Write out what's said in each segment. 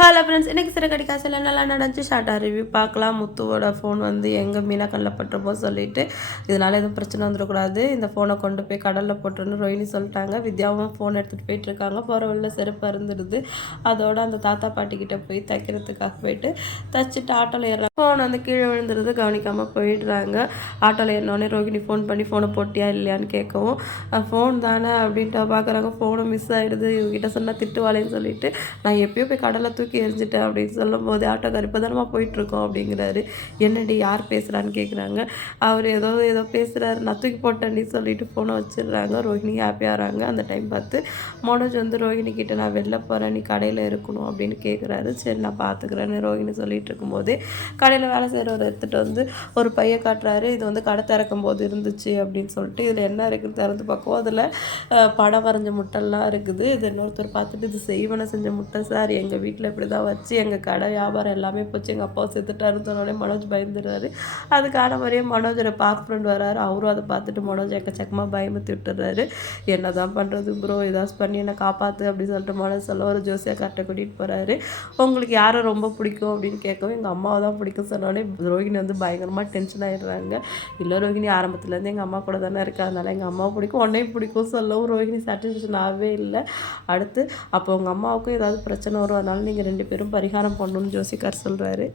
Hello friends இன்றைக்கி சிறகடி காசில் நல்லா நடந்துச்சு? ஷார்ட்டாக ரிவ்யூ பார்க்கலாம். முத்துவோட ஃபோன் வந்து எங்கே மீனா கல்லில் பட்டுருப்போம் சொல்லிட்டு. இதனால் எதுவும் பிரச்சனை வந்துடக்கூடாது. இந்த ஃபோனை கொண்டு போய் கடலில் போட்டுருன்னு ரோஹினி சொல்லிட்டாங்க. வித்யாவும் ஃபோன் எடுத்துகிட்டு போயிட்டுருக்காங்க. போகிற வழியில் செருப்பு இருந்துடுது அதோட அந்த தாத்தா பாட்டிக்கிட்ட போய் தைக்கிறதுக்காக போயிட்டு தைச்சிட்டு ஆட்டோவில் ஏறுறாங்க. ஃபோன் வந்து கீழே விழுந்துருது கவனிக்காமல் போயிடுறாங்க. ஆட்டோவில் ஏறினோடனே ரோஹினி ஃபோன் பண்ணி ஃபோனை போட்டியா இல்லையான்னு கேட்கவும் ஃபோன் தானே அப்படின்ட்டு பார்க்குறாங்க ஃபோனும் மிஸ் ஆகிடுது இவங்ககிட்ட சொன்னால் திட்டுவாளேன்னு சொல்லிட்டு நான் எப்பயோ போய் கடலை தூக்கி எரிஞ்சிட்டேன் அப்படின்னு சொல்லும் போது ஆட்டோக்கார் இப்போ தானமாக போயிட்டுருக்கோம் அப்படிங்கிறாரு. என்னடி யார் பேசுகிறான்னு கேட்குறாங்க அவர் ஏதோ ஏதோ பேசுகிறாரு நான் தூக்கி போட்டேன்னு சொல்லிட்டு ஃபோனை வச்சிடுறாங்க. ரோஹிணி ஹாப்பியாகிறாங்க அந்த டைம் பார்த்து மனோஜ் வந்து ரோஹிணி கிட்ட நான் வெளில போகிறேன் நீ கடையில் இருக்கணும் அப்படின்னு கேட்குறாரு சரி நான் பார்த்துக்கிறேன்னு ரோஹிணி சொல்லிட்டு இருக்கும்போது கடையில் வேலை செய்கிறவர் எடுத்துகிட்டு வந்து ஒரு பைய காட்டுறாரு. இது வந்து கடை திறக்கும் போது இருந்துச்சு அப்படின்னு சொல்லிட்டு இதில் என்ன இருக்குன்னு திறந்து பார்க்கவும் அதில் படம் வரைஞ்ச முட்டைலாம் இருக்குது. இது இன்னொருத்தர் பார்த்துட்டு இது செய்வனை செஞ்ச முட்டை சார். எங்கள் வீட்டில் இப்படி தான் வச்சு எங்கள் கடை வியாபாரம் எல்லாமே போச்சு. எங்கள் அப்பா செத்துட்டாருன்னு சொன்னோடனே மனோஜ் பயந்துடுறாரு. அதுக்கான மாதிரியே மனோஜோட பார்க் ஃப்ரெண்ட் வராரு. அவரும் அதை பார்த்துட்டு மனோஜ் எக்கச்சக்கமாக பயமுத்தி விட்டுறாரு என்ன தான் பண்ணுறது ப்ரோ ஏதாச்சும் பண்ணி என்னை காப்பாற்று அப்படின்னு சொல்லிட்டு மனோஜ் சொல்ல ஒரு ஜோசியா கரெக்டாக கூட்டிகிட்டு போகிறாரு உங்களுக்கு யாரை ரொம்ப பிடிக்கும் அப்படின்னு கேட்கவும் எங்கள் அம்மாவை தான் பிடிக்கும் சொன்னோடனே ரோஹிணி வந்து பயங்கரமாக டென்ஷன் ஆகிடுறாங்க இல்லை ரோஹிணி ஆரம்பத்துலேருந்து எங்கள் அம்மா கூட தானே இருக்கா? அதனால் எங்கள் அம்மாவை பிடிக்கும் உன்னையும் பிடிக்கும் சொல்லவும் ரோஹிணி சாட்டிஸ்ஃபேக்ஷன் ஆகவே இல்லை. அடுத்து அப்போ உங்கள் அம்மாவுக்கும் ஏதாவது பிரச்சனை வரும் அதனால் நீங்கள் ரெண்டு பேரும் பரிகாரம் பண்ணணும்னு ஜோசிக்கார் சொல்கிறாரு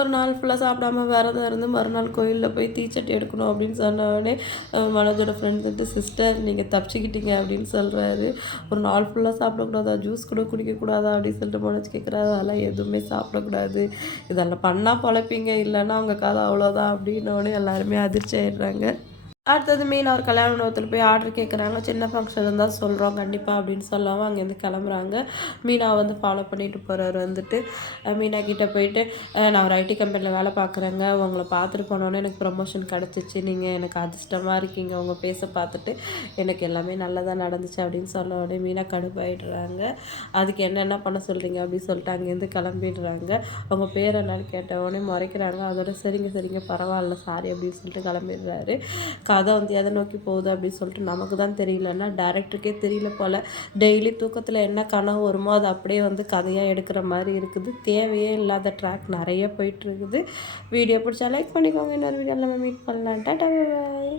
ஒரு நாள் ஃபுல்லாக சாப்பிடாம விரதம் இருந்து மறுநாள் கோயிலில் போய் தீச்சட்டி எடுக்கணும் அப்படின்னு சொன்ன உடனே மனோஜோட ஃப்ரெண்ட் வந்து சிஸ்டர் நீங்கள் தப்பிச்சிக்கிட்டீங்க அப்படின்னு சொல்கிறாரு ஒரு நாள் ஃபுல்லாக சாப்பிடக்கூடாதா? ஜூஸ் கூட குடிக்கக்கூடாதா? அப்படின்னு சொல்லிட்டு மனோஜ் கேட்குறாரு அதெல்லாம் எதுவுமே சாப்பிடக்கூடாது. இதெல்லாம் பண்ணால் பழப்பீங்க. இல்லைன்னா அவங்க கதை அவ்வளோதான் அப்படின்னோடனே எல்லாருமே அதிர்ச்சி ஆயிடுறாங்க. அடுத்தது மீன் அவர் கல்யாண உணவகத்தில் போய் ஆர்டர் கேட்குறாங்க சின்ன ஃபங்க்ஷன் இருந்தால் சொல்கிறோம் கண்டிப்பாக அப்படின்னு சொல்லாமல் அங்கேருந்து கிளம்புறாங்க. மீனா வந்து ஃபாலோ பண்ணிட்டு போகிறாரு வந்துட்டு. மீனா கிட்டே போயிட்டு நான் ஒரு ஐடி கம்பெனியில் வேலை பார்க்குறேங்க உங்களை பார்த்துட்டு போனோன்னே எனக்கு ப்ரொமோஷன் கிடச்சிச்சு. நீங்கள் எனக்கு அதிர்ஷ்டமாக இருக்கீங்க. உங்கள் பேச பார்த்துட்டு எனக்கு எல்லாமே நல்லதாக நடந்துச்சு அப்படின்னு சொல்ல உடனே மீனா கடுப்பாயிடுறாங்க. அதுக்கு என்னென்ன பண்ண சொல்கிறீங்க அப்படின்னு சொல்லிட்டு அங்கேருந்து கிளம்பிடுறாங்க. அவங்க பேர் என்னன்னு கேட்ட உடனே முறைக்கிறாங்க. அதோட சரிங்க சரிங்க பரவாயில்ல சாரி அப்படின்னு சொல்லிட்டு கிளம்பிடுறாரு. கதை வந்து எதை நோக்கி போகுது அப்படின்னு சொல்லிட்டு நமக்கு தான் தெரியலன்னா டேரக்டருக்கே தெரியல போல். டெய்லி தூக்கத்தில் என்ன கனவு வருமோ அது அப்படியே வந்து கதையாக எடுக்கிற மாதிரி இருக்குது. தேவையே இல்லாத ட்ராக் நிறைய போயிட்டுருக்குது வீடியோ பிடிச்சா லைக் பண்ணிக்கோங்க. இன்னொரு வீடியோ நம்ம மீட் பண்ணலாம். Tata bye.